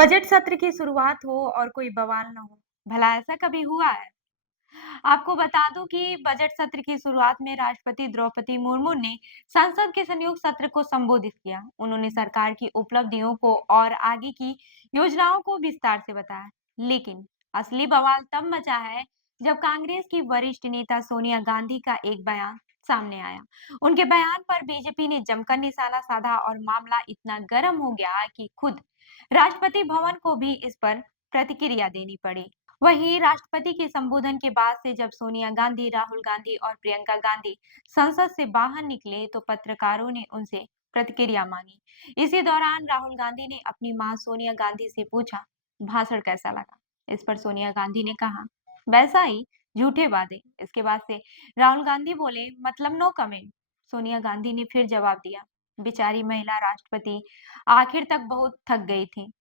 Budget सत्र की शुरुआत हो और कोई बवाल न हो, भला ऐसा कभी हुआ है? आपको बता दूं कि बजट सत्र की शुरुआत में राष्ट्रपति द्रौपदी मुर्मू ने संसद के संयुक्त सत्र को संबोधित किया। उन्होंने सरकार की उपलब्धियों को और आगे की योजनाओं को विस्तार से बताया। लेकिन असली बवाल तब मचा है जब कांग्रेस की वरिष्ठ नेता सोनिया गांधी का एक बयान सामने आया। उनके बयान पर बीजेपी ने जमकर निशाना साधा और मामला इतना गर्म हो गया कि खुद राष्ट्रपति भवन को भी इस पर प्रतिक्रिया देनी पड़ी। वहीं राष्ट्रपति के संबोधन के बाद से जब सोनिया गांधी, राहुल गांधी और प्रियंका गांधी संसद से बाहर निकले तो पत्रकारों ने उनसे प्रतिक्रिया मांगी। इसी दौरान राहुल गांधी ने अपनी मां सोनिया गांधी से पूछा, भाषण कैसा लगा? इस पर सोनिया गांधी ने कहा, वैसा ही, झूठे वादे। इसके बाद से राहुल गांधी बोले, मतलब नो कमेंट। सोनिया गांधी ने फिर जवाब दिया, बेचारी महिला राष्ट्रपति आखिर तक बहुत थक गई थी।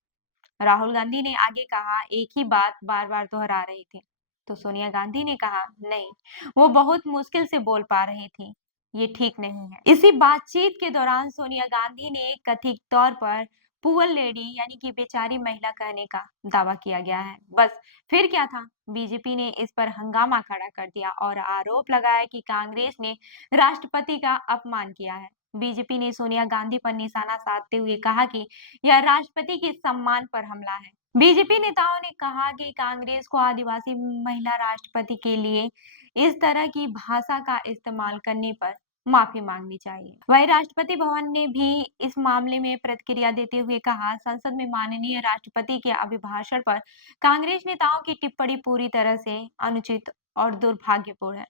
राहुल गांधी ने आगे कहा, एक ही बात बार-बार दोहरा रही थी। तो सोनिया गांधी ने कहा, नहीं, वो बहुत मुश्किल से बोल पा रही थी। ये ठीक नहीं है। इसी बातचीत के दौरान सोनिया गांधी ने कथित तौर पर पुअर लेडी यानी कि बेचारी महिला कहने का दावा किया गया है। बस फिर क्या था? बीजेपी ने इस पर हंगामा खड़ा कर दिया और आरोप लगाया कि कांग्रेस ने राष्ट्रपति का अपमान किया है। बीजेपी ने सोनिया गांधी पर निशाना साधते हुए कहा कि यह राष्ट्रपति के सम्मान पर हमला है। बीजेपी नेताओं ने कहा कि कांग्रेस को आदिवासी महिला राष्ट्रपति के लिए इस तरह की भाषा का इस्तेमाल करने पर माफी मांगनी चाहिए। वहीं राष्ट्रपति भवन ने भी इस मामले में प्रतिक्रिया देते हुए कहा, संसद में माननीय राष्ट्रपति के अभिभाषण पर कांग्रेस नेताओं की टिप्पणी पूरी तरह से अनुचित और दुर्भाग्यपूर्ण है।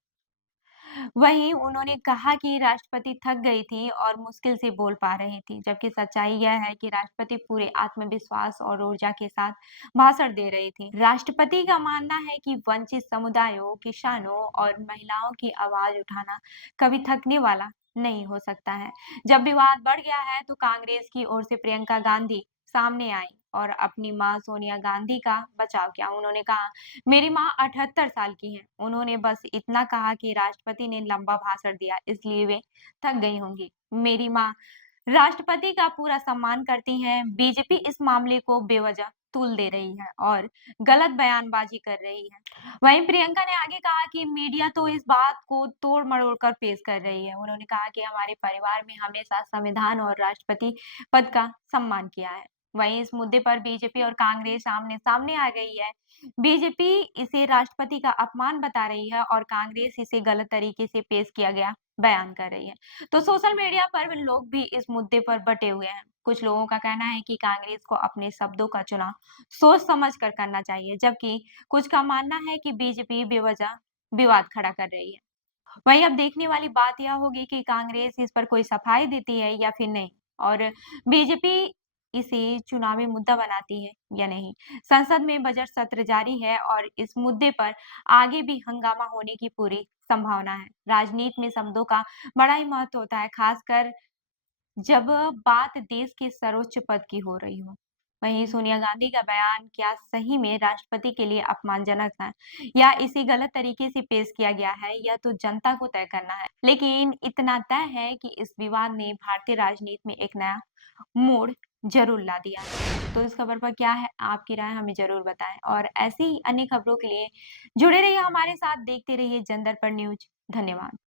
वहीं उन्होंने कहा कि राष्ट्रपति थक गई थी और मुश्किल से बोल पा रही थी, जबकि सच्चाई यह है कि राष्ट्रपति पूरे आत्मविश्वास और ऊर्जा के साथ भाषण दे रही थी। राष्ट्रपति का मानना है कि वंचित समुदायों, किसानों और महिलाओं की आवाज उठाना कभी थकने वाला नहीं हो सकता है। जब विवाद बढ़ गया है तो कांग्रेस की ओर से प्रियंका गांधी सामने आई और अपनी मां सोनिया गांधी का बचाव किया। उन्होंने कहा, मेरी माँ 78 साल की हैं। उन्होंने बस इतना कहा कि राष्ट्रपति ने लंबा भाषण दिया, इसलिए वे थक गई होंगी। मेरी माँ राष्ट्रपति का पूरा सम्मान करती हैं। बीजेपी इस मामले को बेवजह तूल दे रही है और गलत बयानबाजी कर रही है। वहीं प्रियंका ने आगे कहा कि मीडिया तो इस बात को तोड़-मरोड़ कर पेश कर रही है। उन्होंने कहा कि हमारे परिवार में हमेशा संविधान और राष्ट्रपति पद का सम्मान किया है। वहीं इस मुद्दे पर बीजेपी और कांग्रेस आमने-सामने आ गई है। बीजेपी इसे राष्ट्रपति का अपमान बता रही है और कांग्रेस इसे गलत तरीके से पेश किया गया बयान कर रही है। तो सोशल मीडिया पर लोग भी इस मुद्दे पर बटे हुए हैं। कुछ लोगों का कहना है कि कांग्रेस को अपने शब्दों का चुनाव सोच समझ कर करना चाहिए, जबकि कुछ का मानना है कि बीजेपी बेवजह विवाद खड़ा कर रही है। वहीं अब देखने वाली बात यह होगी कि कांग्रेस इस पर कोई सफाई देती है या फिर नहीं और बीजेपी इसे चुनावी मुद्दा बनाती है या नहीं। संसद में बजट सत्र जारी है और इस मुद्दे पर आगे भी हंगामा होने की पूरी संभावना है। राजनीति में शब्दों का बड़ा ही महत्व होता है, खासकर जब बात देश के सर्वोच्च पद की हो रही हो। वहीं सोनिया गांधी का बयान क्या सही में राष्ट्रपति के लिए अपमानजनक है या इसे गलत तरीके से पेश किया गया है, यह तो जनता को तय करना है। लेकिन इतना तय है कि इस विवाद ने भारतीय राजनीति में एक नया मोड़ जरूर ला दिया है। तो इस खबर पर क्या है आपकी राय, हमें जरूर बताएं और ऐसी ही अन्य खबरों के लिए जुड़े रहिए हमारे साथ, देखते रहिए जन दर्पण न्यूज। धन्यवाद।